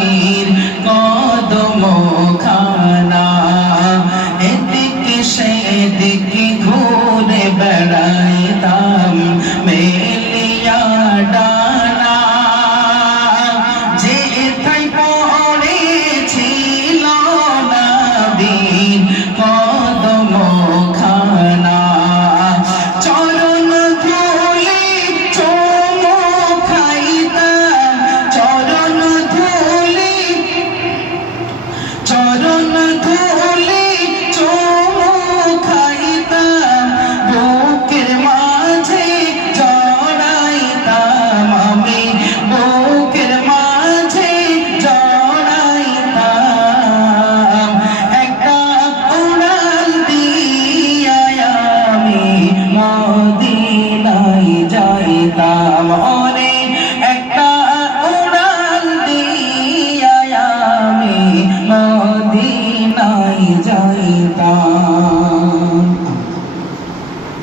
নবীর কদম খানা এদিকে সেদিকে ঘুরে বেড়াইতা